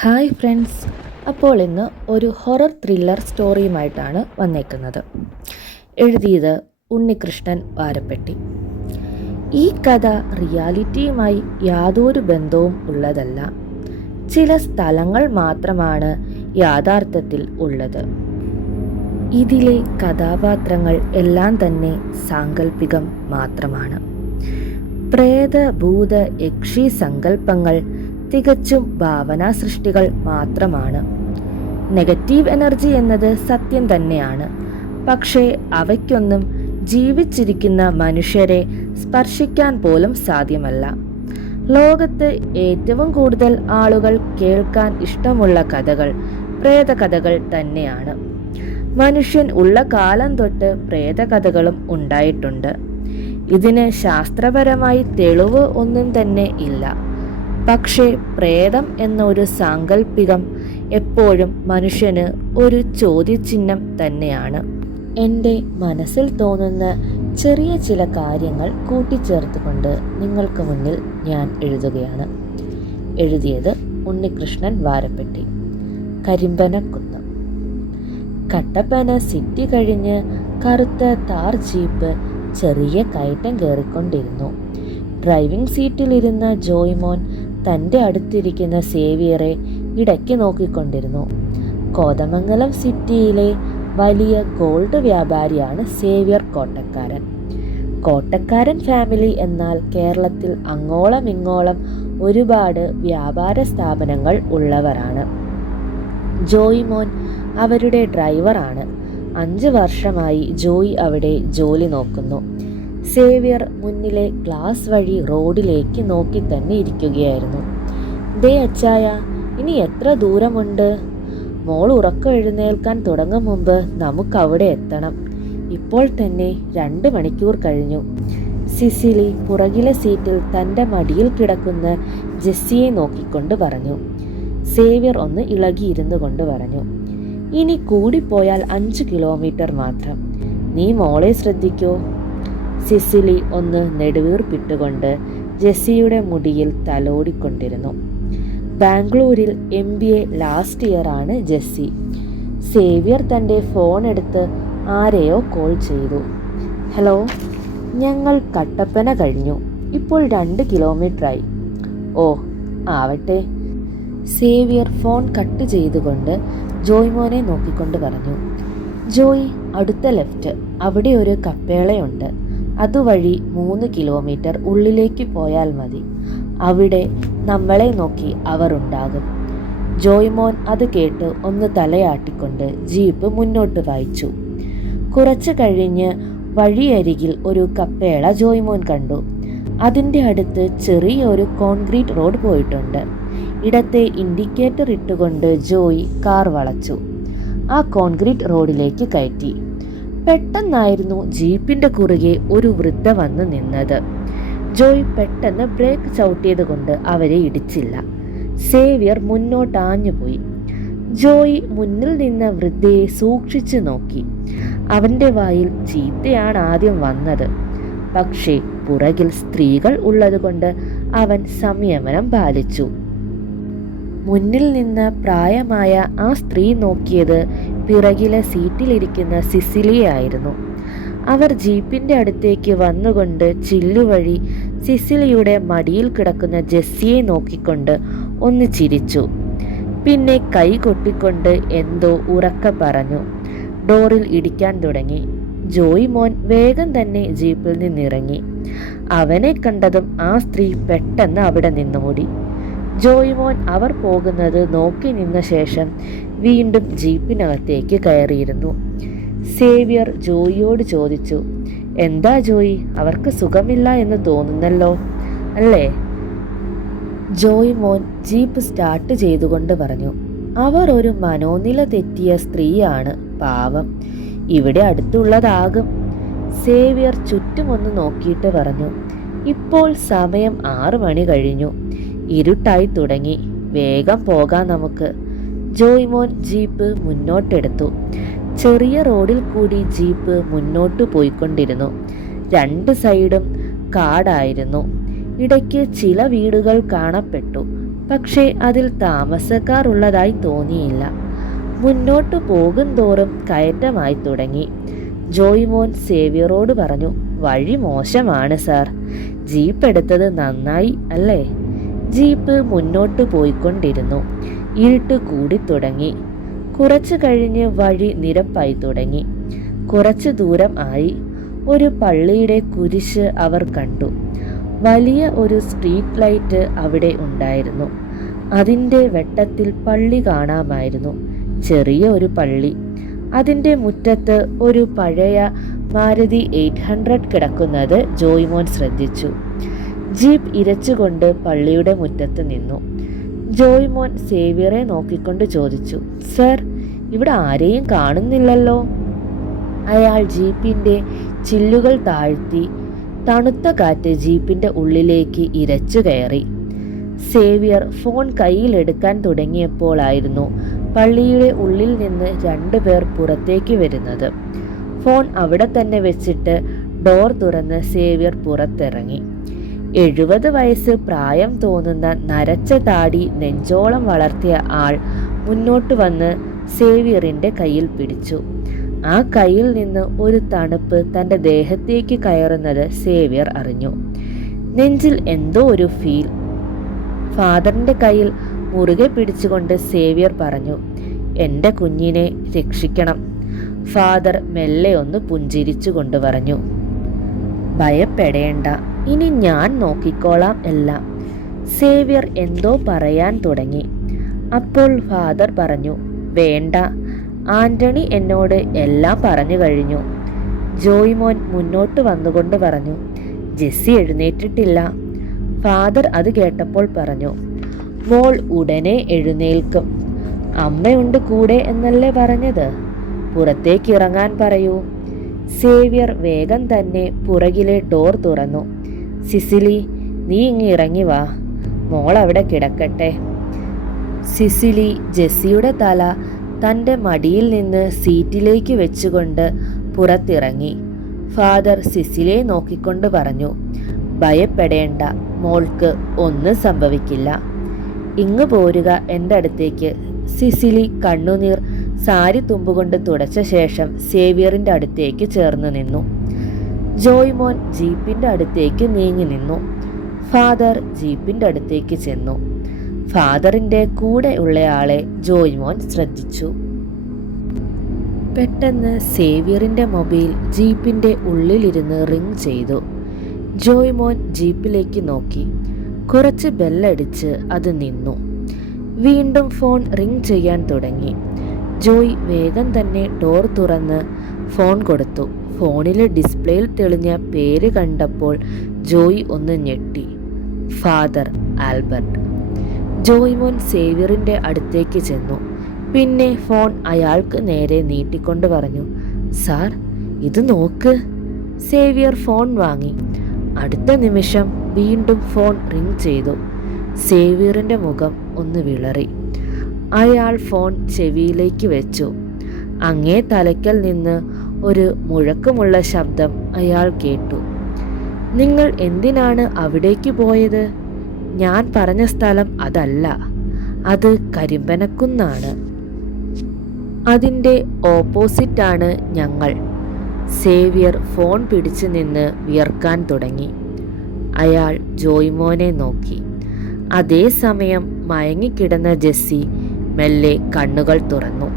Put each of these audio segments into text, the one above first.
Hi friends, അപ്പോൾ ഇന്ന് ഒരു ഹൊറർ ത്രില്ലർ സ്റ്റോറിയുമായിട്ടാണ് വന്നേക്കുന്നത്. എഴുതിയത് ഉണ്ണികൃഷ്ണൻ വാരപ്പെട്ടി. ഈ കഥ റിയാലിറ്റിയുമായി യാതൊരു ബന്ധവും ഉള്ളതല്ല. ചില സ്ഥലങ്ങൾ മാത്രമാണ് യാഥാർത്ഥ്യത്തിൽ ഉള്ളത്. ഇതിലെ കഥാപാത്രങ്ങൾ എല്ലാം തന്നെ സാങ്കല്പികം മാത്രമാണ്. പ്രേത, ഭൂത, യക്ഷി സങ്കല്പങ്ങൾ തികച്ചും ഭാവനാ സൃഷ്ടികൾ മാത്രമാണ്. നെഗറ്റീവ് എനർജി എന്നത് സത്യം തന്നെയാണ്. പക്ഷേ അവയ്ക്കൊന്നും ജീവിച്ചിരിക്കുന്ന മനുഷ്യരെ സ്പർശിക്കാൻ പോലും സാധ്യമല്ല. ലോകത്ത് ഏറ്റവും കൂടുതൽ ആളുകൾ കേൾക്കാൻ ഇഷ്ടമുള്ള കഥകൾ പ്രേതകഥകൾ തന്നെയാണ്. മനുഷ്യൻ ഉള്ള കാലം തൊട്ട് പ്രേതകഥകളും ഉണ്ടായിട്ടുണ്ട്. ഇതിന് ശാസ്ത്രപരമായി തെളിവ് ഒന്നും തന്നെ ഇല്ല. പക്ഷേ പ്രേതം എന്നൊരു സാങ്കല്പികം എപ്പോഴും മനുഷ്യന് ഒരു ചോദ്യചിഹ്നം തന്നെയാണ്. എൻ്റെ മനസ്സിൽ തോന്നുന്ന ചെറിയ ചില കാര്യങ്ങൾ കൂട്ടിച്ചേർത്തുകൊണ്ട് നിങ്ങൾക്ക് മുന്നിൽ ഞാൻ എഴുതുകയാണ്. എഴുതിയത് ഉണ്ണികൃഷ്ണൻ വാരപ്പെട്ടി. കരിമ്പനക്കുന്ന്. കട്ടപ്പന സിറ്റി കഴിഞ്ഞ് കറുത്ത താർ ജീപ്പ് ചെറിയ കയറ്റം കയറിക്കൊണ്ടിരുന്നു. ഡ്രൈവിംഗ് സീറ്റിലിരുന്ന ജോയ്മോൻ തൻ്റെ അടുത്തിരിക്കുന്ന സേവിയറെ ഇടയ്ക്ക് നോക്കിക്കൊണ്ടിരുന്നു. കോതമംഗലം സിറ്റിയിലെ വലിയ gold വ്യാപാരിയാണ് Xavier Kottakkaran. Kottakkaran family എന്നാൽ കേരളത്തിൽ അങ്ങോളം ഇങ്ങോളം ഒരുപാട് വ്യാപാര സ്ഥാപനങ്ങൾ ഉള്ളവരാണ്. ജോയ്മോൻ അവരുടെ ഡ്രൈവറാണ്. 5 വർഷമായി ജോയ് അവിടെ ജോലി നോക്കുന്നു. സേവിയർ മുന്നിലെ ഗ്ലാസ് വഴി റോഡിലേക്ക് നോക്കി തന്നെ ഇരിക്കുകയായിരുന്നു. ദേ അച്ചായ, ഇനി എത്ര ദൂരമുണ്ട്? മോൾ ഉറക്കം എഴുന്നേൽക്കാൻ തുടങ്ങും മുമ്പ് നമുക്കവിടെ എത്തണം. ഇപ്പോൾ തന്നെ 2 മണിക്കൂർ കഴിഞ്ഞു. സിസിലി പുറകിലെ സീറ്റിൽ തൻ്റെ മടിയിൽ കിടക്കുന്ന ജെസ്സിയെ നോക്കിക്കൊണ്ട് പറഞ്ഞു. സേവിയർ ഒന്ന് ഇളകിയിരുന്നു കൊണ്ട് പറഞ്ഞു, ഇനി കൂടിപ്പോയാൽ 5 കിലോമീറ്റർ മാത്രം. നീ മോളെ ശ്രദ്ധിക്കോ? സിസിലി ഒന്ന് നെടുവീർപ്പിട്ടുകൊണ്ട് ജെസ്സിയുടെ മുടിയിൽ തലോടിക്കൊണ്ടിരുന്നു. ബാംഗ്ലൂരിൽ MBA ലാസ്റ്റ് ഇയർ ആണ് ജെസ്സി. സേവിയർ തൻ്റെ ഫോൺ എടുത്ത് ആരെയോ കോൾ ചെയ്തു. ഹലോ, ഞങ്ങൾ കട്ടപ്പന കഴിഞ്ഞു. ഇപ്പോൾ 2 കിലോമീറ്ററായി. ഓ ആവട്ടെ. സേവിയർ ഫോൺ കട്ട് ചെയ്തുകൊണ്ട് ജോയ്മോനെ നോക്കിക്കൊണ്ട് പറഞ്ഞു. ജോയ്, അടുത്ത ലെഫ്റ്റ്, അവിടെ ഒരു കപ്പേളയുണ്ട്. അതുവഴി 3 കിലോമീറ്റർ ഉള്ളിലേക്ക് പോയാൽ മതി. അവിടെ നമ്മളെ നോക്കി അവർ ഉണ്ടാകും. ജോയ്മോൻ അത് കേട്ട് ഒന്ന് തലയാട്ടിക്കൊണ്ട് ജീപ്പ് മുന്നോട്ട് വായിച്ചു. കുറച്ച് കഴിഞ്ഞ് വഴിയരികിൽ ഒരു കപ്പേള ജോയ്മോൻ കണ്ടു. അതിൻ്റെ അടുത്ത് ചെറിയൊരു കോൺക്രീറ്റ് റോഡ് പോയിട്ടുണ്ട്. ഇടത്തെ ഇൻഡിക്കേറ്റർ ഇട്ടുകൊണ്ട് ജോയ് കാർ വളച്ചു. ആ കോൺക്രീറ്റ് റോഡിലേക്ക് കയറ്റി. പെട്ടെന്നായിരുന്നു ജീപ്പിന്റെ കുറുകെ ഒരു വൃദ്ധ വന്ന് നിന്നത്. ജോയ് പെട്ടെന്ന് ബ്രേക്ക് ചവിട്ടിയത് കൊണ്ട് അവരെ ഇടിച്ചില്ല. സേവിയർ മുന്നോട്ടാഞ്ഞുപോയി. ജോയ് മുന്നിൽ നിന്ന വൃദ്ധയെ സൂക്ഷിച്ചു നോക്കി. അവന്റെ വായിൽ ചീത്തയാണ് ആദ്യം വന്നത്. പക്ഷേ പുറകിൽ സ്ത്രീകൾ ഉള്ളതുകൊണ്ട് അവൻ സംയമനം പാലിച്ചു. മുന്നിൽ നിന്ന് പ്രായമായ ആ സ്ത്രീ നോക്കിയത് പിറകിലെ സീറ്റിലിരിക്കുന്ന സിസിലിയായിരുന്നു. അവർ ജീപ്പിന്റെ അടുത്തേക്ക് വന്നുകൊണ്ട് ചില്ലുവഴി സിസിലിയുടെ മടിയിൽ കിടക്കുന്ന ജെസ്സിയെ നോക്കിക്കൊണ്ട് ഒന്ന് ചിരിച്ചു. പിന്നെ കൈ കൊട്ടിക്കൊണ്ട് എന്തോ ഉറക്കെ പറഞ്ഞു. ഡോറിൽ ഇടിക്കാൻ തുടങ്ങി. ജോയ് മോൻ വേഗം തന്നെ ജീപ്പിൽ നിന്നിറങ്ങി. അവനെ കണ്ടതും ആ സ്ത്രീ പെട്ടെന്ന് അവിടെ നിന്നോടി. ജോയ്മോൻ അവർ പോകുന്നത് നോക്കി നിന്ന ശേഷം വീണ്ടും ജീപ്പിനകത്തേക്ക് കയറിയിരുന്നു. സേവിയർ ജോയിയോട് ചോദിച്ചു, എന്താ ജോയ്, അവർക്ക് സുഖമില്ല എന്ന് തോന്നുന്നല്ലോ അല്ലേ? ജോയ്മോൻ ജീപ്പ് സ്റ്റാർട്ട് ചെയ്തുകൊണ്ട് പറഞ്ഞു, അവർ ഒരു മനോനില തെറ്റിയ സ്ത്രീയാണ്, പാവം. ഇവിടെ അടുത്തുള്ളതാകും. സേവിയർ ചുറ്റുമൊന്ന് നോക്കിയിട്ട് പറഞ്ഞു, ഇപ്പോൾ സമയം 6 മണി കഴിഞ്ഞു. ഇരുട്ടായി തുടങ്ങി. വേഗം പോകാം നമുക്ക്. ജോയ്മോൻ ജീപ്പ് മുന്നോട്ടെടുത്തു. ചെറിയ റോഡിൽ കൂടി ജീപ്പ് മുന്നോട്ട് പോയിക്കൊണ്ടിരുന്നു. 2 സൈഡും കാടായിരുന്നു. ഇടയ്ക്ക് ചില വീടുകൾ കാണപ്പെട്ടു. പക്ഷേ അതിൽ താമസക്കാർ ഉള്ളതായി തോന്നിയില്ല. മുന്നോട്ടു പോകുന്തോറും കയറ്റമായി തുടങ്ങി. ജോയ്മോൻ സേവ്യറോട് പറഞ്ഞു, വഴി മോശമാണ് സാർ. ജീപ്പ് എടുത്തത് നന്നായി അല്ലേ? ജീപ്പ് മുന്നോട്ട് പോയിക്കൊണ്ടിരുന്നു. ഇരുട്ട് കൂടി തുടങ്ങി. കുറച്ചു കഴിഞ്ഞ് വഴി നിരപ്പായി തുടങ്ങി. കുറച്ചു ദൂരം ആയി ഒരു പള്ളിയുടെ കുരിശ് അവർ കണ്ടു. വലിയ ഒരു സ്ട്രീറ്റ് ലൈറ്റ് അവിടെ ഉണ്ടായിരുന്നു. അതിൻ്റെ വെട്ടത്തിൽ പള്ളി കാണാമായിരുന്നു. ചെറിയ ഒരു പള്ളി. അതിൻ്റെ മുറ്റത്ത് ഒരു പഴയ മാരുതി 800 കിടക്കുന്നത് ജോയ്മോൻ ശ്രദ്ധിച്ചു. ജീപ്പ് ഇരച്ചുകൊണ്ട് പള്ളിയുടെ മുറ്റത്ത് നിന്നു. ജോയ്മോൻ സേവ്യറെ നോക്കിക്കൊണ്ട് ചോദിച്ചു, സർ, ഇവിടെ ആരെയും കാണുന്നില്ലല്ലോ. അയാൾ ജീപ്പിൻ്റെ ചില്ലുകൾ താഴ്ത്തി. തണുത്ത കാറ്റ് ജീപ്പിൻ്റെ ഉള്ളിലേക്ക് ഇരച്ചു കയറി. സേവ്യർ ഫോൺ കയ്യിലെടുക്കാൻ തുടങ്ങിയപ്പോഴായിരുന്നു പള്ളിയുടെ ഉള്ളിൽ നിന്ന് 2 പേർ പുറത്തേക്ക് വരുന്നത്. ഫോൺ അവിടെ തന്നെ വെച്ചിട്ട് ഡോർ തുറന്ന് സേവ്യർ പുറത്തിറങ്ങി. 70 വയസ്സ് പ്രായം തോന്നുന്ന നരച്ച താടി നെഞ്ചോളം വളർത്തിയ ആൾ മുന്നോട്ട് വന്ന് സേവ്യറിൻ്റെ കയ്യിൽ പിടിച്ചു. ആ കയ്യിൽ നിന്ന് ഒരു തണുപ്പ് തൻ്റെ ദേഹത്തേക്ക് കയറുന്നത് സേവ്യർ അറിഞ്ഞു. നെഞ്ചിൽ എന്തോ ഒരു ഫീൽ. ഫാദറിൻ്റെ കയ്യിൽ മുറുകെ പിടിച്ചുകൊണ്ട് സേവ്യർ പറഞ്ഞു, എൻ്റെ കുഞ്ഞിനെ രക്ഷിക്കണം. ഫാദർ മെല്ലെ ഒന്ന് പുഞ്ചിരിച്ചുകൊണ്ട് പറഞ്ഞു, ഭയപ്പെടേണ്ട, ഇനി ഞാൻ നോക്കിക്കോളാം എല്ലാം. സേവ്യർ എന്തോ പറയാൻ തുടങ്ങി. അപ്പോൾ ഫാദർ പറഞ്ഞു, വേണ്ട, ആന്റണി എന്നോട് എല്ലാം പറഞ്ഞു കഴിഞ്ഞു. ജോയ്മോൻ മുന്നോട്ട് വന്നുകൊണ്ട് പറഞ്ഞു, ജെസ്സി എഴുന്നേറ്റിട്ടില്ല. ഫാദർ അത് കേട്ടപ്പോൾ പറഞ്ഞു, മോൾ ഉടനെ എഴുന്നേൽക്കും. അമ്മയുണ്ട് കൂടെ എന്നല്ലേ പറഞ്ഞത്? പുറത്തേക്ക് ഇറങ്ങാൻ പറയൂ. സേവ്യർ വേഗം തന്നെ പുറകിലെ ഡോർ തുറന്നു. സിസിലി, നീ ഇങ്ങ് ഇറങ്ങി വാ. മോൾ അവിടെ കിടക്കട്ടെ. സിസിലി ജെസ്സിയുടെ തല തൻ്റെ മടിയിൽ നിന്ന് സീറ്റിലേക്ക് വെച്ചുകൊണ്ട് പുറത്തിറങ്ങി. ഫാദർ സിസിലിയെ നോക്കിക്കൊണ്ട് പറഞ്ഞു, ഭയപ്പെടേണ്ട, മോൾക്ക് ഒന്നും സംഭവിക്കില്ല. ഇങ്ങ് പോരുക എൻ്റെ അടുത്തേക്ക്. സിസിലി കണ്ണുനീർ സാരി തുമ്പുകൊണ്ട് തുടച്ച ശേഷം സേവ്യറിൻ്റെ അടുത്തേക്ക് ചേർന്ന് നിന്നു. ജോയ്മോൻ ജീപ്പിൻ്റെ അടുത്തേക്ക് നീങ്ങി നിന്നു. ഫാദർ ജീപ്പിൻ്റെ അടുത്തേക്ക് ചെന്നു. ഫാദറിൻ്റെ കൂടെ ഉള്ളയാളെ ജോയ്മോൻ ശ്രദ്ധിച്ചു. പെട്ടെന്ന് സേവ്യറിൻ്റെ മൊബൈൽ ജീപ്പിൻ്റെ ഉള്ളിലിരുന്ന് റിങ് ചെയ്തു. ജോയ്മോൻ ജീപ്പിലേക്ക് നോക്കി. കുറച്ച് ബെല്ലടിച്ച് അത് നിന്നു. വീണ്ടും ഫോൺ റിങ് ചെയ്യാൻ തുടങ്ങി. ജോയ് വേഗം തന്നെ ഡോർ തുറന്ന് ഫോൺ കൊടുത്തു. ഫോണിലെ ഡിസ്പ്ലേയിൽ തെളിഞ്ഞ പേര് കണ്ടപ്പോൾ ജോയ് ഒന്ന് ഞെട്ടി. Father Albert. ജോയ്മോൻ സേവ്യറിൻ്റെ അടുത്തേക്ക് ചെന്നു. പിന്നെ ഫോൺ അയാൾക്ക് നേരെ നീട്ടിക്കൊണ്ട് പറഞ്ഞു, സാർ, ഇത് നോക്ക്. സേവ്യർ ഫോൺ വാങ്ങി. അടുത്ത നിമിഷം വീണ്ടും ഫോൺ റിങ് ചെയ്തു. സേവ്യറിൻ്റെ മുഖം ഒന്ന് വിളറി. അയാൾ ഫോൺ ചെവിയിലേക്ക് വെച്ചു. അങ്ങേ തലയ്ക്കൽ നിന്ന് ഒരു മുഴക്കമുള്ള ശബ്ദം അയാൾ കേട്ടു. നിങ്ങൾ എന്തിനാണ് അവിടേക്ക് പോയത്? ഞാൻ പറഞ്ഞ സ്ഥലം അതല്ല, അത് കരിമ്പനക്കുന്നാണ്. അതിൻ്റെ ഓപ്പോസിറ്റാണ് ഞങ്ങൾ. സേവ്യർ ഫോൺ പിടിച്ചു നിന്ന് വിയർക്കാൻ തുടങ്ങി. അയാൾ ജോയ്മോനെ നോക്കി. അതേസമയം മയങ്ങിക്കിടന്ന ജെസ്സി മെല്ലെ കണ്ണുകൾ തുറന്നു.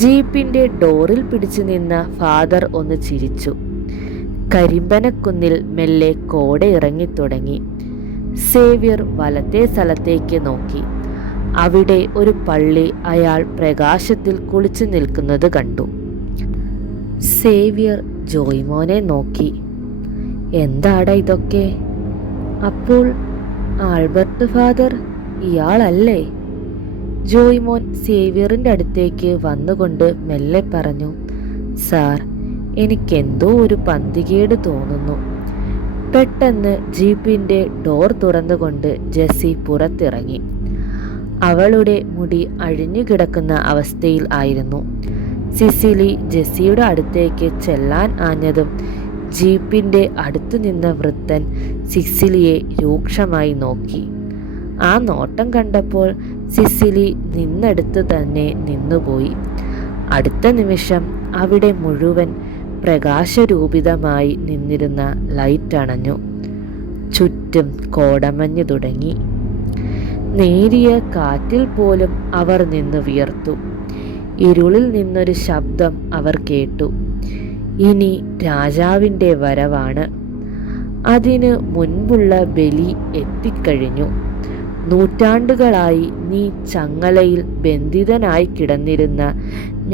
ജീപ്പിൻ്റെ ഡോറിൽ പിടിച്ചു നിന്ന ഫാദർ ഒന്ന് ചിരിച്ചു. കരിമ്പനക്കുന്നിൽ മെല്ലെ കോട ഇറങ്ങിത്തുടങ്ങി. സേവ്യർ വലത്തെ സ്ഥലത്തേക്ക് നോക്കി. അവിടെ ഒരു പള്ളി അയാൾ പ്രകാശത്തിൽ കുളിച്ചു നിൽക്കുന്നത് കണ്ടു. സേവ്യർ ജോയ്മോനെ നോക്കി. എന്താടാ ഇതൊക്കെ? അപ്പോൾ ആൽബർട്ട് ഫാദർ ഇയാളല്ലേ? ജോയ്മോൻ സേവ്യറിൻ്റെ അടുത്തേക്ക് വന്നുകൊണ്ട് മെല്ലെ പറഞ്ഞു, സാർ, എനിക്കെന്തോ ഒരു പന്തികേട് തോന്നുന്നു. പെട്ടെന്ന് ജീപ്പിൻ്റെ ഡോർ തുറന്നുകൊണ്ട് ജെസ്സി പുറത്തിറങ്ങി. അവളുടെ മുടി അഴിഞ്ഞുകിടക്കുന്ന അവസ്ഥയിൽ ആയിരുന്നു. സിസിലി ജെസ്സിയുടെ അടുത്തേക്ക് ചെല്ലാൻ ആഞ്ഞതും ജീപ്പിൻ്റെ അടുത്തു നിന്ന വൃദ്ധൻ സിസിലിയെ രൂക്ഷമായി നോക്കി. ആ നോട്ടം കണ്ടപ്പോൾ സിസിലി നിന്നടുത്ത് തന്നെ നിന്നുപോയി. അടുത്ത നിമിഷം അവിടെ മുഴുവൻ പ്രകാശരൂപിതമായി നിന്നിരുന്ന ലൈറ്റ് അണഞ്ഞു. ചുറ്റും കോടമഞ്ഞ് തുടങ്ങി. നേരിയ കാറ്റിൽ പോലും അവർ നിന്ന് വിയർത്തു. ഇരുളിൽ നിന്നൊരു ശബ്ദം അവർ കേട്ടു. ഇനി രാജാവിൻ്റെ വരവാണ്. അതിന് മുൻപുള്ള ബലി എത്തിക്കഴിഞ്ഞു. നൂറ്റാണ്ടുകളായി നീ ചങ്ങലയിൽ ബന്ധിതനായി കിടന്നിരുന്ന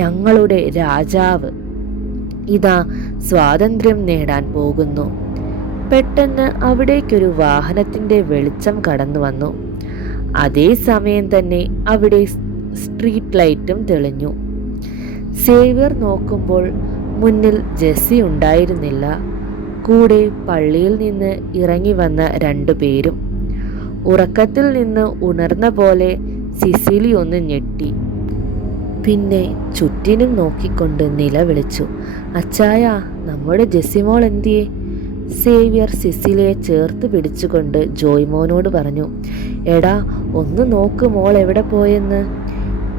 ഞങ്ങളുടെ രാജാവ് ഇതാ സ്വാതന്ത്ര്യം നേടാൻ പോകുന്നു. പെട്ടെന്ന് അവിടേക്കൊരു വാഹനത്തിൻ്റെ വെളിച്ചം കടന്നു വന്നു. അതേസമയം തന്നെ അവിടെ സ്ട്രീറ്റ് ലൈറ്റും തെളിഞ്ഞു. സേവ്യർ നോക്കുമ്പോൾ മുന്നിൽ ജെസ്സി ഉണ്ടായിരുന്നില്ല. കൂടെ പള്ളിയിൽ നിന്ന് ഇറങ്ങി വന്ന 2 പേരും. ഉറക്കത്തിൽ നിന്ന് ഉണർന്ന പോലെ സിസിലി ഒന്ന് ഞെട്ടി. പിന്നെ ചുറ്റിനും നോക്കിക്കൊണ്ട് നിലവിളിച്ചു, അച്ചായ, നമ്മുടെ ജെസ്സിമോൾ എന്തിയേ? സേവ്യർ സിസിലിയെ ചേർത്ത് പിടിച്ചുകൊണ്ട് ജോയ്മോനോട് പറഞ്ഞു, എടാ ഒന്ന് നോക്ക് മോൾ എവിടെ പോയെന്ന്.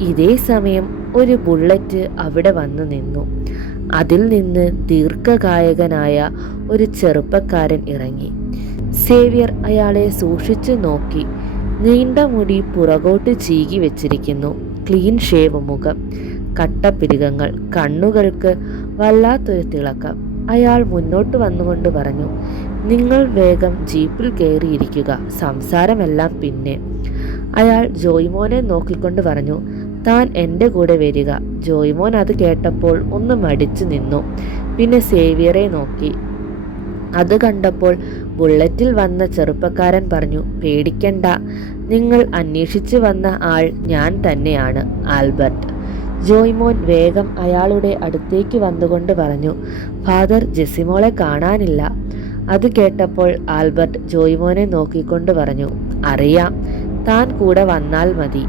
ഇതേ സമയം ഒരു ബുള്ളറ്റ് അവിടെ വന്നു നിന്നു. അതിൽ നിന്ന് ദീർഘകായകനായ ഒരു ചെറുപ്പക്കാരൻ ഇറങ്ങി. സേവ്യർ അയാളെ സൂക്ഷിച്ചു നോക്കി. നീണ്ട മുടി പുറകോട്ട് ചീകി വെച്ചിരിക്കുന്നു. ക്ലീൻ ഷേവ് മുഖം, കട്ടപ്പിരികങ്ങൾ, കണ്ണുകൾക്ക് വല്ലാത്തൊരു തിളക്കം. അയാൾ മുന്നോട്ട് വന്നുകൊണ്ട് പറഞ്ഞു, നിങ്ങൾ വേഗം ജീപ്പിൽ കയറിയിരിക്കുക, സംസാരമെല്ലാം പിന്നെ. അയാൾ ജോയ്മോനെ നോക്കിക്കൊണ്ട് പറഞ്ഞു, താൻ എൻ്റെ കൂടെ വരിക. ജോയ്മോൻ അത് കേട്ടപ്പോൾ ഒന്ന് മടിച്ചു നിന്നു. പിന്നെ സേവ്യറെ നോക്കി. അത് കണ്ടപ്പോൾ ബുള്ളറ്റിൽ വന്ന ചെറുപ്പക്കാരൻ പറഞ്ഞു, പേടിക്കണ്ട, നിങ്ങൾ അന്വേഷിച്ചു വന്ന ആൾ ഞാൻ തന്നെയാണ്, ആൽബർട്ട്. ജോയ്മോൻ വേഗം അയാളുടെ അടുത്തേക്ക് വന്നുകൊണ്ട് പറഞ്ഞു, ഫാദർ, ജെസ്സിമോളെ കാണാനില്ല. അത് കേട്ടപ്പോൾ ആൽബർട്ട് ജോയ്മോനെ നോക്കിക്കൊണ്ട് പറഞ്ഞു, അറിയാം, താൻ കൂടെ വന്നാൽ മതി.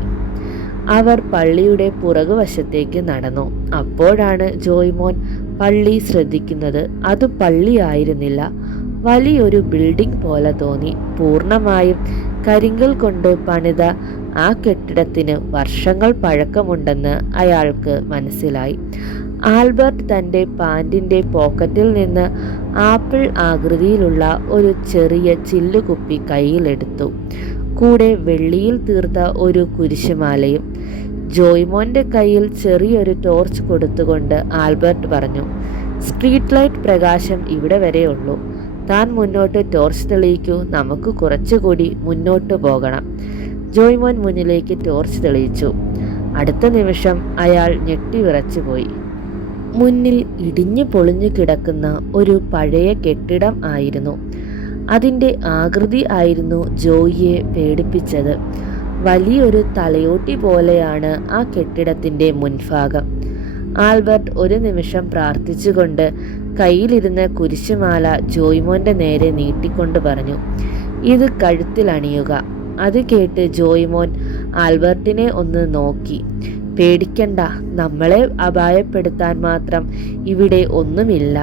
അവർ പള്ളിയുടെ പുറകുവശത്തേക്ക് നടന്നു. അപ്പോഴാണ് ജോയ്മോൻ പള്ളി ശ്രദ്ധിക്കുന്നത്. അത് പള്ളിയായിരുന്നില്ല, വലിയൊരു ബിൽഡിംഗ് പോലെ തോന്നി. പൂർണ്ണമായും കരിങ്കൽ കൊണ്ട് പണിത ആ കെട്ടിടത്തിന് വർഷങ്ങൾ പഴക്കമുണ്ടെന്ന് അയാൾക്ക് മനസ്സിലായി. ആൽബർട്ട് തൻ്റെ പാൻറിൻ്റെ പോക്കറ്റിൽ നിന്ന് ആപ്പിൾ ആകൃതിയിലുള്ള ഒരു ചെറിയ ചില്ലുകുപ്പി കയ്യിലെടുത്തു. കൂടെ വെള്ളിയിൽ തീർത്ത ഒരു കുരിശുമാലയും. ജോയ്മോൻ്റെ കയ്യിൽ ചെറിയൊരു ടോർച്ച് കൊടുത്തുകൊണ്ട് ആൽബർട്ട് പറഞ്ഞു, സ്ട്രീറ്റ് ലൈറ്റ് പ്രകാശം ഇവിടെ വരെയുള്ളൂ. താൻ മുന്നോട്ട് ടോർച്ച് തെളിയിക്കൂ, നമുക്ക് കുറച്ചുകൂടി മുന്നോട്ട് പോകണം. ജോയ്മോൻ മുന്നിലേക്ക് ടോർച്ച് തെളിയിച്ചു. അടുത്ത നിമിഷം അയാൾ ഞെട്ടിവിറച്ചുപോയി. മുന്നിൽ ഇടിഞ്ഞു പൊളിഞ്ഞു കിടക്കുന്ന ഒരു പഴയ കെട്ടിടം ആയിരുന്നു. അതിൻ്റെ ആകൃതി ആയിരുന്നു ജോയിയെ പേടിപ്പിച്ചത്. വലിയൊരു തലയോട്ടി പോലെയാണ് ആ കെട്ടിടത്തിൻ്റെ മുൻഭാഗം. ആൽബർട്ട് ഒരു നിമിഷം പ്രാർത്ഥിച്ചുകൊണ്ട് കയ്യിലിരുന്ന കുരിശുമാല ജോയ്മോൻ്റെ നേരെ നീട്ടിക്കൊണ്ട് പറഞ്ഞു, ഇത് കഴുത്തിൽ അണിയുക. അത് കേട്ട് ജോയ്മോൻ ആൽബർട്ടിനെ ഒന്ന് നോക്കി. പേടിക്കണ്ട, നമ്മളെ അപായപ്പെടുത്താൻ മാത്രം ഇവിടെ ഒന്നുമില്ല,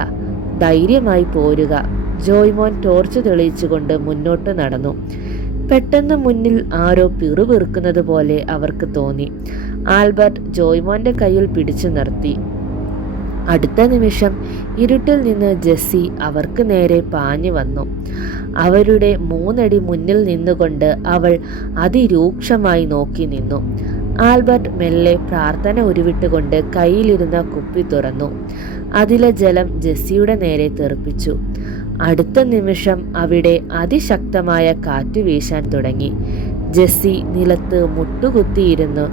ധൈര്യമായി പോരുക. ജോയ്മോൻ ടോർച്ച് തെളിയിച്ചുകൊണ്ട് മുന്നോട്ട് നടന്നു. പെട്ടെന്ന് മുന്നിൽ ആരോ പിറുപിറുക്കുന്നത് പോലെ അവർക്ക് തോന്നി. ആൽബർട്ട് ജോയ്മോൻ്റെ കയ്യിൽ പിടിച്ചു നിർത്തി. അടുത്ത നിമിഷം ഇരുട്ടിൽ നിന്ന് ജെസ്സി അവർക്ക് നേരെ പാഞ്ഞു വന്നു. അവരുടെ 3 അടി മുന്നിൽ നിന്നുകൊണ്ട് അവൾ അതിരൂക്ഷമായി നോക്കി നിന്നു. ആൽബർട്ട് മെല്ലെ പ്രാർത്ഥന ഉരുവിട്ടുകൊണ്ട് കയ്യിലിരുന്ന കുപ്പി തുറന്നു. അതിലെ ജലം ജെസ്സിയുടെ നേരെ തെറിപ്പിച്ചു. അടുത്ത നിമിഷം അവിടെ അതിശക്തമായ കാറ്റ് വീശാൻ തുടങ്ങി. ജെസ്സി നിലത്ത് മുട്ടുകുത്തിയിരുന്നു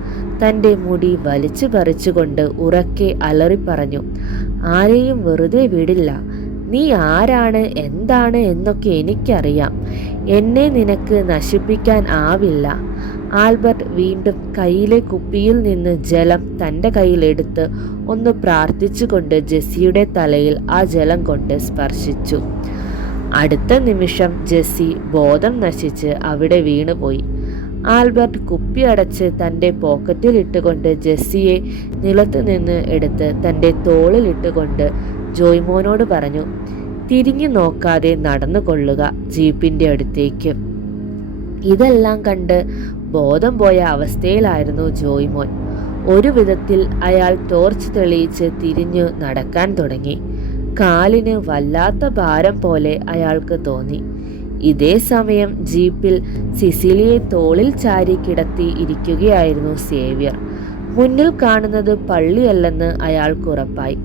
തൻ്റെ മുടി വലിച്ചു പറിച്ചുകൊണ്ട് ഉറക്കെ അലറിപ്പറഞ്ഞു, ആരെയും വെറുതെ വിടില്ല. നീ ആരാണ്, എന്താണ് എന്നൊക്കെ എനിക്കറിയാം. എന്നെ നിനക്ക് നശിപ്പിക്കാൻ ആവില്ല. ആൽബർട്ട് വീണ്ടും കയ്യിലെ കുപ്പിയിൽ നിന്ന് ജലം തൻ്റെ കയ്യിലെടുത്ത് ഒന്ന് പ്രാർത്ഥിച്ചുകൊണ്ട് ജെസ്സിയുടെ തലയിൽ ആ ജലം കൊണ്ട് സ്പർശിച്ചു. അടുത്ത നിമിഷം ജെസ്സി ബോധം നശിച്ച് അവിടെ വീണുപോയി. ആൽബർട്ട് കുപ്പി അടച്ച് തൻ്റെ പോക്കറ്റിലിട്ടുകൊണ്ട് ജെസ്സിയെ നിലത്തു നിന്ന് എടുത്ത് തൻ്റെ തോളിലിട്ടുകൊണ്ട് ജോയ്മോനോട് പറഞ്ഞു, തിരിഞ്ഞു നോക്കാതെ നടന്നു കൊള്ളുക ജീപ്പിൻ്റെ അടുത്തേക്ക്. ഇതെല്ലാം കണ്ട് ബോധം പോയ അവസ്ഥയിലായിരുന്നു ജോയ്മോൻ. ഒരു വിധത്തിൽ അയാൾ ടോർച്ച് തെളിയിച്ച് തിരിഞ്ഞു നടക്കാൻ തുടങ്ങി. കാലിന് വല്ലാത്ത ഭാരം പോലെ അയാൾക്ക് തോന്നി. ഇതേ സമയം ജീപ്പിൽ സിസിലിയെ തോളിൽ ചാരി കിടത്തി ഇരിക്കുകയായിരുന്നു സേവ്യർ. മുന്നിൽ കാണുന്നത് പള്ളിയല്ലെന്ന് അയാൾക്ക് ഉറപ്പായി.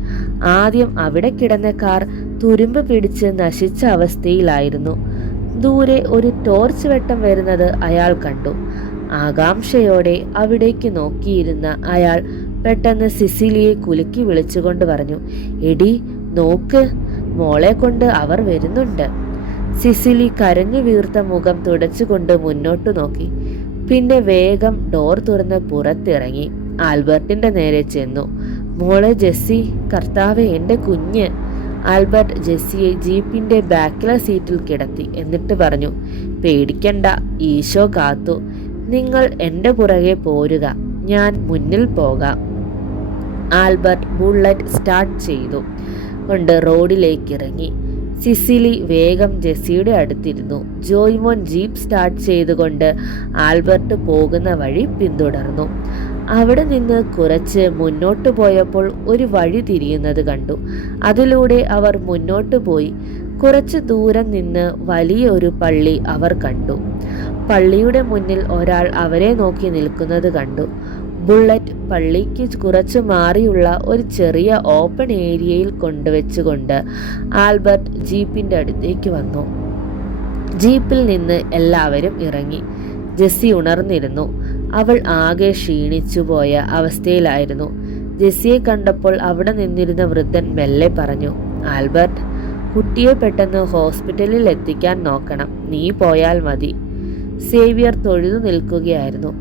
ആദ്യം അവിടെ കിടന്ന കാർ തുരുമ്പ് പിടിച്ച് നശിച്ച അവസ്ഥയിലായിരുന്നു. ദൂരെ ഒരു ടോർച്ച് വെട്ടം വരുന്നത് അയാൾ കണ്ടു. ആകാംക്ഷയോടെ അവിടേക്ക് നോക്കിയിരുന്ന അയാൾ പെട്ടെന്ന് സിസിലിയെ കുലുക്കി വിളിച്ചുകൊണ്ട് പറഞ്ഞു, "എടി നോക്ക്, മോളെ കൊണ്ട് അവർ വരുന്നുണ്ട്." സിസിലി കരഞ്ഞു വീർത്ത മുഖം തുടച്ചുകൊണ്ട് മുന്നോട്ടു നോക്കി. പിന്നെ വേഗം ഡോർ തുറന്ന് പുറത്തിറങ്ങി ആൽബർട്ടിന്റെ നേരെ ചെന്നു. "മോളെ ജെസ്സി, കർത്താവേ, എൻ്റെ കുഞ്ഞ്." ആൽബർട്ട് ജെസ്സിയെ ജീപ്പിന്റെ ബാക്കിലെ സീറ്റിൽ കിടത്തി. എന്നിട്ട് പറഞ്ഞു, "പേടിക്കണ്ട, ഈശോ കാത്തു. നിങ്ങൾ എൻ്റെ പുറകെ പോരുക, ഞാൻ മുന്നിൽ പോകാം." ആൽബർട്ട് ബുള്ളറ്റ് സ്റ്റാർട്ട് ചെയ്തു കൊണ്ട് റോഡിലേക്ക് ഇറങ്ങി. സിസിലി വേഗം ജെസ്സിയുടെ അടുത്തിരുന്നു. ജോയ്മോൻ ജീപ്പ് സ്റ്റാർട്ട് ചെയ്തുകൊണ്ട് ആൽബർട്ട് പോകുന്ന വഴി പിന്തുടർന്നു. അവിടെ നിന്ന് കുറച്ച് മുന്നോട്ട് പോയപ്പോൾ ഒരു വഴി തിരിയുന്നത് കണ്ടു. അതിലൂടെ അവർ മുന്നോട്ട് പോയി. കുറച്ച് ദൂരം നിന്ന് വലിയൊരു പള്ളി അവർ കണ്ടു. പള്ളിയുടെ മുന്നിൽ ഒരാൾ അവരെ നോക്കി നിൽക്കുന്നത് കണ്ടു. ബുള്ളറ്റ് പള്ളിക്ക് കുറച്ച് മാറിയുള്ള ഒരു ചെറിയ ഓപ്പൺ ഏരിയയിൽ കൊണ്ടുവച്ചുകൊണ്ട് ആൽബർട്ട് ജീപ്പിന്റെ അടുത്തേക്ക് വന്നു. ജീപ്പിൽ നിന്ന് എല്ലാവരും ഇറങ്ങി. ജെസ്സി ഉണർന്നിരുന്നു. അവൾ ആകെ ക്ഷീണിച്ചുപോയ അവസ്ഥയിലായിരുന്നു. ജെസ്സിയെ കണ്ടപ്പോൾ അവിടെ നിന്നിരുന്ന വൃദ്ധൻ മെല്ലെ പറഞ്ഞു, "ആൽബർട്ട്, കുട്ടിയെ പെട്ടെന്ന് ഹോസ്പിറ്റലിൽ എത്തിക്കാൻ നോക്കണം. നീ പോയാൽ മതി." സേവ്യർ തൊഴുതു നിൽക്കുകയായിരുന്നു.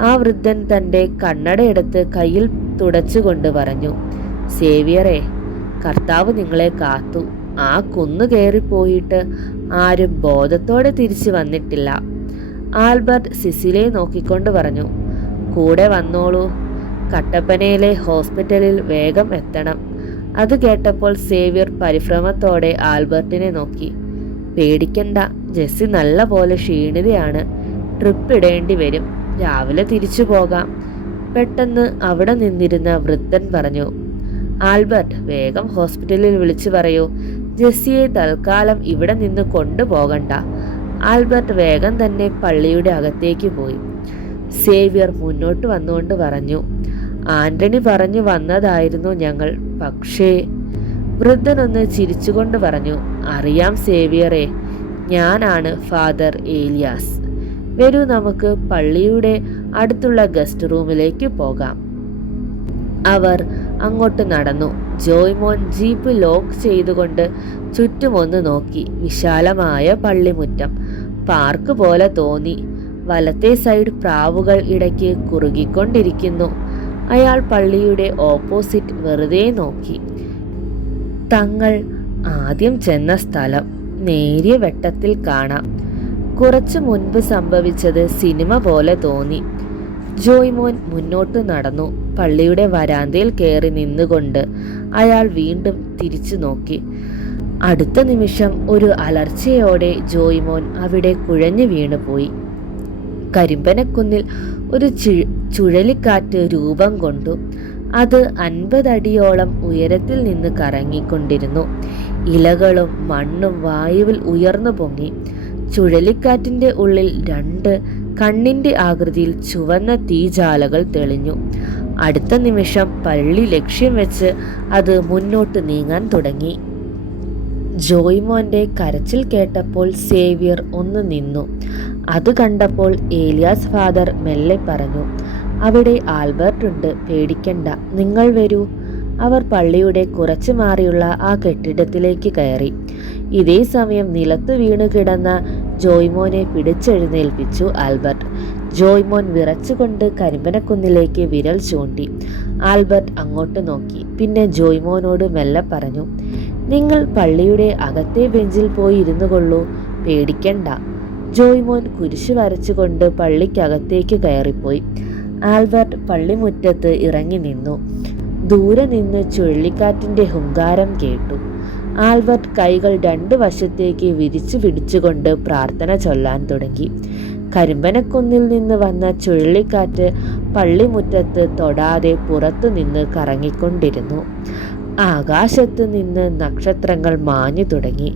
ആ വൃദ്ധൻ തൻ്റെ കണ്ണടയെടുത്ത് കയ്യിൽ തുടച്ചുകൊണ്ട് പറഞ്ഞു, "സേവ്യറെ, കർത്താവ് നിങ്ങളെ കാത്തു. ആ കുന്നു കയറിപ്പോയിട്ട് ആരും ബോധത്തോടെ തിരിച്ചു വന്നിട്ടില്ല." ആൽബർട്ട് സിസിലിയെ നോക്കിക്കൊണ്ട് പറഞ്ഞു, "കൂടെ വന്നോളൂ. കട്ടപ്പനയിലെ ഹോസ്പിറ്റലിൽ വേഗം എത്തണം." അത് കേട്ടപ്പോൾ സേവ്യർ പരിഭ്രമത്തോടെ ആൽബർട്ടിനെ നോക്കി. "പേടിക്കണ്ട, ജെസ്സി നല്ല പോലെ ക്ഷീണിതയാണ്. ട്രിപ്പ് ഇടേണ്ടി വരും. രാവിലെ തിരിച്ചു പോകാം." പെട്ടെന്ന് അവിടെ നിന്നിരുന്ന വൃദ്ധൻ പറഞ്ഞു, "ആൽബർട്ട്, വേഗം ഹോസ്പിറ്റലിൽ വിളിച്ചു പറയൂ. ജെസ്സിയെ തൽക്കാലം ഇവിടെ നിന്ന് കൊണ്ടുപോകണ്ട." ആൽബർട്ട് വേഗം തന്നെ പള്ളിയുടെ അകത്തേക്ക് പോയി. സേവ്യർ മുന്നോട്ട് വന്നുകൊണ്ട് പറഞ്ഞു, "ആന്റണി പറഞ്ഞു വന്നതായിരുന്നു ഞങ്ങൾ. പക്ഷേ..." വൃദ്ധനൊന്ന് ചിരിച്ചുകൊണ്ട് പറഞ്ഞു, "അറിയാം സേവ്യറെ, ഞാനാണ് ഫാദർ ഏലിയാസ്. വരൂ, നമുക്ക് പള്ളിയുടെ അടുത്തുള്ള ഗസ്റ്റ് റൂമിലേക്ക് പോകാം." അവർ അങ്ങോട്ട് നടന്നു. ജോയ്മോൻ ജീപ്പ് ലോക്ക് ചെയ്തുകൊണ്ട് ചുറ്റുമൊന്ന് നോക്കി. വിശാലമായ പള്ളിമുറ്റം പാർക്ക് പോലെ തോന്നി. വലത്തെ സൈഡ് പ്രാവുകൾ ഇടയ്ക്ക് കുറുകിക്കൊണ്ടിരിക്കുന്നു. അയാൾ പള്ളിയുടെ ഓപ്പോസിറ്റ് വെറുതെ നോക്കി. തങ്ങൾ ആദ്യം ചെന്ന സ്ഥലം നേരിയ വെട്ടത്തിൽ കാണാം. കുറച്ചു മുൻപ് സംഭവിച്ചത് സിനിമ പോലെ തോന്നി. ജോയ്മോൻ മുന്നോട്ട് നടന്നു. പള്ളിയുടെ വരാന്തയിൽ കയറി നിന്നുകൊണ്ട് അയാൾ വീണ്ടും തിരിച്ചു നോക്കി. അടുത്ത നിമിഷം ഒരു അലർച്ചയോടെ ജോയ്മോൻ അവിടെ കുഴഞ്ഞു വീണുപോയി. കരിമ്പനക്കുന്നിൽ ഒരു ചുഴലിക്കാറ്റ് രൂപം കൊണ്ടു. അത് 50 അടിയോളം ഉയരത്തിൽ നിന്ന് കറങ്ങിക്കൊണ്ടിരുന്നു. ഇലകളും മണ്ണും വായുവിൽ ഉയർന്നു പൊങ്ങി. ചുഴലിക്കാറ്റിൻ്റെ ഉള്ളിൽ 2 കണ്ണിൻ്റെ ആകൃതിയിൽ ചുവന്ന തീജാലകൾ തെളിഞ്ഞു. അടുത്ത നിമിഷം പള്ളി ലക്ഷ്യം വെച്ച് അത് മുന്നോട്ട് നീങ്ങാൻ തുടങ്ങി. ജോയ്മോന്റെ കരച്ചിൽ കേട്ടപ്പോൾ സേവ്യർ ഒന്ന് നിന്നു. അത് കണ്ടപ്പോൾ ഏലിയാസ് ഫാദർ മെല്ലെ പറഞ്ഞു, "അവിടെ ആൽബർട്ട് ഉണ്ട്, പേടിക്കണ്ട, നിങ്ങൾ വരൂ." അവർ പള്ളിയുടെ കുറച്ചു മാറിയുള്ള ആ കെട്ടിടത്തിലേക്ക് കയറി. ഇതേ സമയം നിലത്ത് വീണു കിടന്ന ജോയ്മോനെ പിടിച്ചെഴുന്നേൽപ്പിച്ചു ആൽബർട്ട്. ജോയ്മോൻ വിറച്ചുകൊണ്ട് കരിമ്പനക്കുന്നിലേക്ക് വിരൽ ചൂണ്ടി. ആൽബർട്ട് അങ്ങോട്ട് നോക്കി. പിന്നെ ജോയ്മോനോട് മെല്ലെ പറഞ്ഞു, "നിങ്ങൾ പള്ളിയുടെ അകത്തെ ബെഞ്ചിൽ പോയി ഇരുന്നു കൊള്ളൂ, പേടിക്കണ്ട." ജോയ്മോൻ കുരിശ് വരച്ചുകൊണ്ട് പള്ളിക്കകത്തേക്ക് കയറിപ്പോയി. ആൽബർട്ട് പള്ളിമുറ്റത്ത് ഇറങ്ങി നിന്നു. ദൂരെ നിന്ന് ചുഴലിക്കാറ്റിൻ്റെ ഹുങ്കാരം കേട്ടു. ആൽബർട്ട് കൈകൾ 2 വശത്തേക്ക് വിരിച്ചു പിടിച്ചുകൊണ്ട് പ്രാർത്ഥന ചൊല്ലാൻ തുടങ്ങി. കരിമ്പനക്കുന്നിൽ നിന്ന് വന്ന ചുഴലിക്കാറ്റ് പള്ളിമുറ്റത്ത് തൊടാതെ പുറത്തു നിന്ന് കറങ്ങിക്കൊണ്ടിരുന്നു. ആകാശത്ത് നിന്ന് നക്ഷത്രങ്ങൾ മാഞ്ഞു തുടങ്ങി.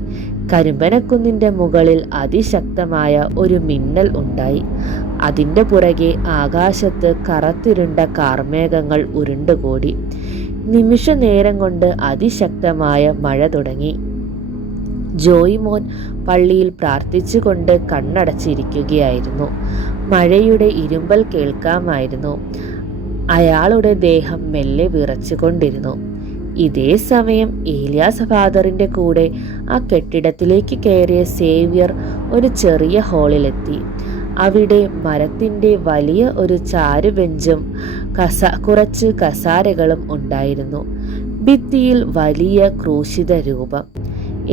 കരിമ്പനക്കുന്നിൻ്റെ മുകളിൽ അതിശക്തമായ ഒരു മിന്നൽ ഉണ്ടായി. അതിൻ്റെ പുറകെ ആകാശത്ത് കറുത്തിരുണ്ട കാർമേഘങ്ങൾ ഉരുണ്ടുകൂടി. നിമിഷ നേരം കൊണ്ട് അതിശക്തമായ മഴ തുടങ്ങി. ജോയി മോൻ പള്ളിയിൽ പ്രാർത്ഥിച്ചുകൊണ്ട് കണ്ണടച്ചിരിക്കുകയായിരുന്നു. മഴയുടെ ഇരുമ്പൽ കേൾക്കാമായിരുന്നു. അയാളുടെ ദേഹം മെല്ലെ വിറച്ചുകൊണ്ടിരുന്നു. ഇതേ സമയം ഏലിയാസ് ഫാദറിൻ്റെ കൂടെ ആ കെട്ടിടത്തിലേക്ക് കയറിയ സേവ്യർ ഒരു ചെറിയ ഹാളിലെത്തി. അവിടെ മരത്തിൻ്റെ വലിയ ഒരു ചാരുബെഞ്ചും കുറച്ച് കസാരകളും ഉണ്ടായിരുന്നു. ഭിത്തിയിൽ വലിയ ക്രൂശിത രൂപം.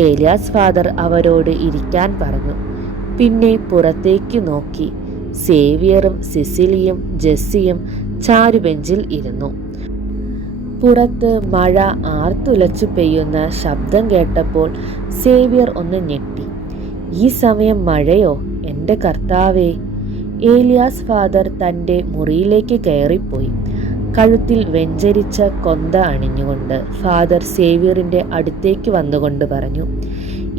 ഏലിയാസ് ഫാദർ അവരോട് ഇരിക്കാൻ പറഞ്ഞു. പിന്നെ പുറത്തേക്ക് നോക്കി. സേവ്യറും സിസിലിയും ജെസ്സിയും ചാരുബെഞ്ചിൽ ഇരുന്നു. പുറത്ത് മഴ ആർത്തുലച്ചു പെയ്യുന്ന ശബ്ദം കേട്ടപ്പോൾ സേവ്യർ ഒന്ന് ഞെട്ടി. ഈ സമയം മഴയോ? എൻ്റെ കർത്താവേ! ഏലിയാസ് ഫാദർ തൻ്റെ മുറിയിലേക്ക് കയറിപ്പോയി. കഴുത്തിൽ വെഞ്ചരിച്ച കൊന്ത അണിഞ്ഞുകൊണ്ട് ഫാദർ സേവ്യറിൻ്റെ അടുത്തേക്ക് വന്നുകൊണ്ട് പറഞ്ഞു,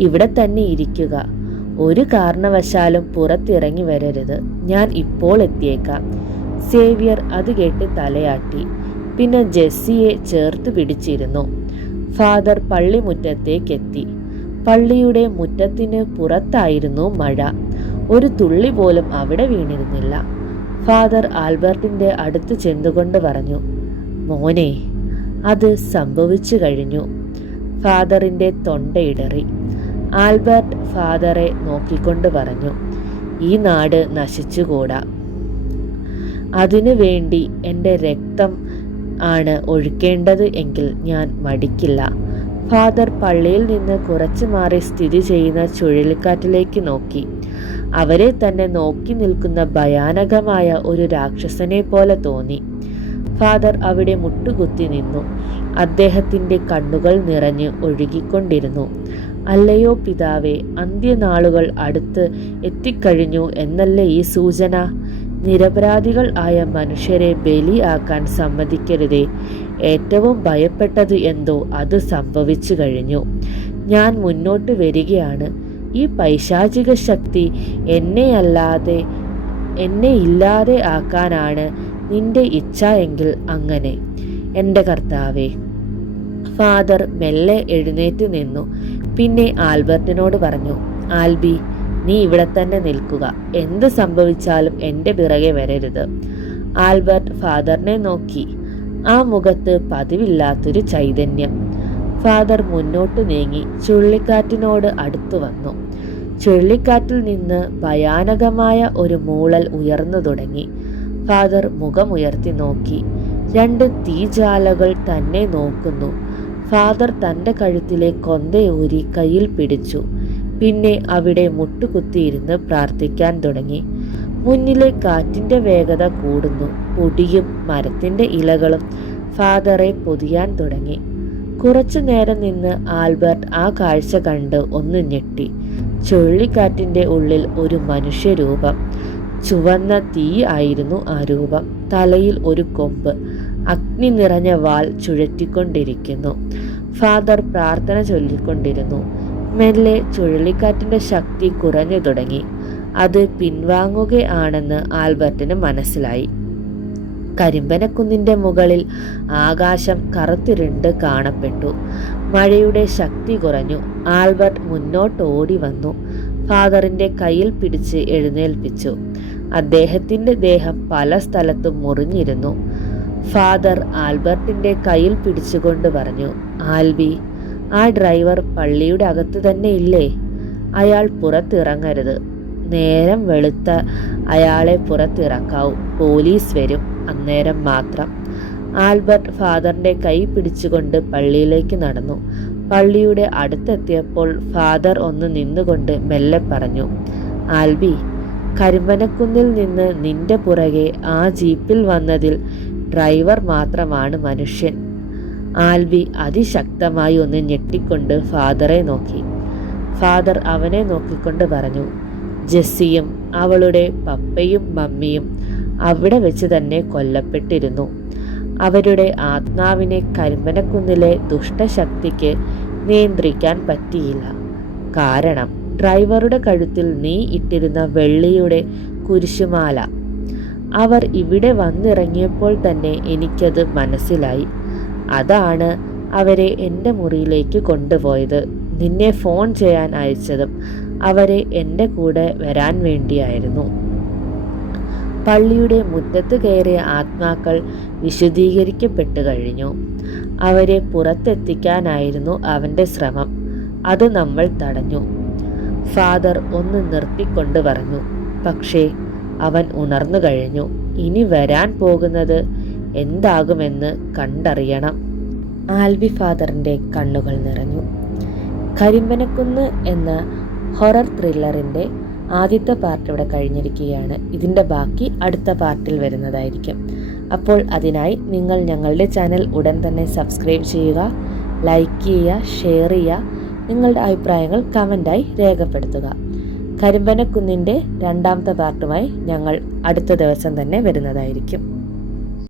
ഇവിടെ തന്നെ ഇരിക്കുക. ഒരു കാരണവശാലും പുറത്തിറങ്ങി വരരുത്. ഞാൻ ഇപ്പോൾ എത്തിയേക്കാം. സേവ്യർ അത് കേട്ട് തലയാട്ടി. പിന്നെ ജെസ്സിയെ ചേർത്ത് പിടിച്ചിരുന്നു. ഫാദർ പള്ളിമുറ്റത്തേക്കെത്തി. പള്ളിയുടെ മുറ്റത്തിന് പുറത്തായിരുന്നു മഴ. ഒരു തുള്ളി പോലും അവിടെ വീണിരുന്നില്ല. ഫാദർ ആൽബർട്ടിൻ്റെ അടുത്ത് ചെന്നുകൊണ്ട് പറഞ്ഞു, മോനെ, അത് സംഭവിച്ചു കഴിഞ്ഞു. ഫാദറിൻ്റെ തൊണ്ടയിടറി. ആൽബർട്ട് ഫാദറെ നോക്കിക്കൊണ്ട് പറഞ്ഞു, ഈ നാട് നശിച്ചുകൂടാ. അതിനു വേണ്ടി എൻ്റെ രക്തം ആണ് ഒഴുക്കേണ്ടത് എങ്കിൽ ഞാൻ മടിക്കില്ല. ഫാദർ പള്ളിയിൽ നിന്ന് കുറച്ചു മാറി സ്ഥിതി ചെയ്യുന്ന ചുഴലിക്കാറ്റിലേക്ക് നോക്കി. അവരെ തന്നെ നോക്കി നിൽക്കുന്ന ഭയാനകമായ ഒരു രാക്ഷസനെ പോലെ തോന്നി. ഫാദർ അവിടെ മുട്ടുകുത്തി നിന്നു. അദ്ദേഹത്തിൻ്റെ കണ്ണുകൾ നിറഞ്ഞ് ഒഴുകിക്കൊണ്ടിരുന്നു. അല്ലയോ പിതാവേ, അന്ത്യനാളുകൾ അടുത്ത് എത്തിക്കഴിഞ്ഞു എന്നല്ലേ ഈ സൂചന? നിരപരാധികൾ ആയ മനുഷ്യരെ ബലിയാക്കാൻ സമ്മതിക്കരുതേ. ഏറ്റവും ഭയപ്പെട്ടത് എന്തോ അത് സംഭവിച്ചു കഴിഞ്ഞു. ഞാൻ മുന്നോട്ട് വരികയാണ്. ഈ പൈശാചിക ശക്തി എന്നെ ഇല്ലാതെ ആക്കാനാണ് നിന്റെ ഇച്ഛ എങ്കിൽ അങ്ങനെ. എൻ്റെ കർത്താവേ. ഫാദർ മെല്ലെ എഴുന്നേറ്റ് നിന്നു. പിന്നെ ആൽബർട്ടിനോട് പറഞ്ഞു, ആൽബി, നീ ഇവിടെ തന്നെ നിൽക്കുക. എന്ത് സംഭവിച്ചാലും എൻ്റെ പിറകെ വരരുത്. ആൽബർട്ട് ഫാദറിനെ നോക്കി. ആ മുഖത്ത് പതിവില്ലാത്തൊരു ചൈതന്യം. ഫാദർ മുന്നോട്ട് നീങ്ങി ചുഴലിക്കാറ്റിനോട് അടുത്തു വന്നു. ചുഴലിക്കാറ്റിൽ നിന്ന് ഭയാനകമായ ഒരു മൂളൽ ഉയർന്നു തുടങ്ങി. ഫാദർ മുഖമുയർത്തി നോക്കി. 2 തീജ്വാലകൾ തന്നെ നോക്കുന്നു. ഫാദർ തൻ്റെ കഴുത്തിലെ കൊന്തയൂരി കയ്യിൽ പിടിച്ചു. പിന്നെ അവിടെ മുട്ടുകുത്തിയിരുന്ന് പ്രാർത്ഥിക്കാൻ തുടങ്ങി. മുന്നിലെ കാറ്റിൻ്റെ വേഗത കൂടുന്നു. പൊടിയും മരത്തിൻ്റെ ഇലകളും ഫാദറെ പൊതിയാൻ തുടങ്ങി. കുറച്ചു നേരം നിന്ന് ആൽബർട്ട് ആ കാഴ്ച കണ്ട് ഒന്ന് ഞെട്ടി. ചുഴലിക്കാറ്റിൻ്റെ ഉള്ളിൽ ഒരു മനുഷ്യരൂപം. ചുവന്ന തീ ആയിരുന്നു ആ രൂപം. തലയിൽ ഒരു കൊമ്പ്. അഗ്നി നിറഞ്ഞ വാൾ ചുഴറ്റിക്കൊണ്ടിരിക്കുന്നു. ഫാദർ പ്രാർത്ഥന ചൊല്ലിക്കൊണ്ടിരുന്നു. മെല്ലെ ചുഴലിക്കാറ്റിൻ്റെ ശക്തി കുറഞ്ഞു തുടങ്ങി. അത് പിൻവാങ്ങുകയാണെന്ന് ആൽബർട്ടിന് മനസ്സിലായി. കരിമ്പനക്കുന്നിൻ്റെ മുകളിൽ ആകാശം കറുത്തിരുണ്ട് കാണപ്പെട്ടു. മഴയുടെ ശക്തി കുറഞ്ഞു. ആൽബർട്ട് മുന്നോട്ട് ഓടി വന്നു. ഫാദറിൻ്റെ കയ്യിൽ പിടിച്ച് എഴുന്നേൽപ്പിച്ചു. അദ്ദേഹത്തിൻ്റെ ദേഹം പല സ്ഥലത്തും മുറിഞ്ഞിരുന്നു. ഫാദർ ആൽബർട്ടിൻ്റെ കയ്യിൽ പിടിച്ചുകൊണ്ട് പറഞ്ഞു, ആൽബി, ആ ഡ്രൈവർ പള്ളിയുടെ അകത്ത് തന്നെ ഇല്ലേ? അയാൾ പുറത്തിറങ്ങരുത്. നേരം വെളുത്ത അയാളെ പുറത്തിറക്കാവൂ. പോലീസ് വരും. അന്നേരം മാത്രം. ആൽബർട്ട് ഫാദറിൻ്റെ കൈ പിടിച്ചുകൊണ്ട് പള്ളിയിലേക്ക് നടന്നു. പള്ളിയുടെ അടുത്തെത്തിയപ്പോൾ ഫാദർ ഒന്ന് നിന്നുകൊണ്ട് മെല്ലെ പറഞ്ഞു, ആൽബി, കരിമ്പനക്കുന്നിൽ നിന്ന് നിന്റെ പുറകെ ആ ജീപ്പിൽ വന്നതിൽ ഡ്രൈവർ മാത്രമാണ് മനുഷ്യൻ. ആൽബി അതിശക്തമായി ഒന്ന് ഞെട്ടിക്കൊണ്ട് ഫാദറെ നോക്കി. ഫാദർ അവനെ നോക്കിക്കൊണ്ട് പറഞ്ഞു, ജെസ്സിയും അവളുടെ പപ്പയും മമ്മിയും അവിടെ വെച്ച് തന്നെ കൊല്ലപ്പെട്ടിരുന്നു. അവരുടെ ആത്മാവിനെ കരിമ്പനക്കുന്നിലെ ദുഷ്ടശക്തിക്ക് നിയന്ത്രിക്കാൻ പറ്റിയില്ല. കാരണം ഡ്രൈവറുടെ കഴുത്തിൽ നീ ഇട്ടിരുന്ന വെള്ളിയുടെ കുരിശുമാല. അവർ ഇവിടെ വന്നിറങ്ങിയപ്പോൾ തന്നെ എനിക്കത് മനസ്സിലായി. അതാണ് അവരെ എൻ്റെ മുറിയിലേക്ക് കൊണ്ടുപോയത്. നിന്നെ ഫോൺ ചെയ്യാൻ അയച്ചതും അവരെ എൻ്റെ കൂടെ വരാൻ വേണ്ടിയായിരുന്നു. പള്ളിയുടെ മുറ്റത്ത് കയറിയ ആത്മാക്കൾ വിശുദ്ധീകരിക്കപ്പെട്ടു കഴിഞ്ഞു. അവരെ പുറത്തെത്തിക്കാനായിരുന്നു അവൻ്റെ ശ്രമം. അത് നമ്മൾ തടഞ്ഞു. ഫാദർ ഒന്ന് നിർത്തിക്കൊണ്ട് പറഞ്ഞു. പക്ഷേ അവൻ ഉണർന്നു കഴിഞ്ഞു. ഇനി വരാൻ പോകുന്നത് എന്താകുമെന്ന് കണ്ടറിയണം. ആൽബി ഫാദറിൻ്റെ കണ്ണുകൾ നിറഞ്ഞു. കരിമ്പനക്കുന്ന് എന്ന ഹൊറർ ത്രില്ലറിൻ്റെ ആദ്യത്തെ പാർട്ട് ഇവിടെ കഴിഞ്ഞിരിക്കുകയാണ്. ഇതിൻ്റെ ബാക്കി അടുത്ത പാർട്ടിൽ വരുന്നതായിരിക്കും. അപ്പോൾ അതിനായി നിങ്ങൾ ഞങ്ങളുടെ ചാനൽ ഉടൻ തന്നെ സബ്സ്ക്രൈബ് ചെയ്യുക, ലൈക്ക് ചെയ്യുക, ഷെയർ ചെയ്യുക, നിങ്ങളുടെ അഭിപ്രായങ്ങൾ കമൻ്റായി രേഖപ്പെടുത്തുക. കരിമ്പനക്കുന്നിൻ്റെ രണ്ടാമത്തെ പാർട്ടുമായി ഞങ്ങൾ അടുത്ത ദിവസം തന്നെ വരുന്നതായിരിക്കും.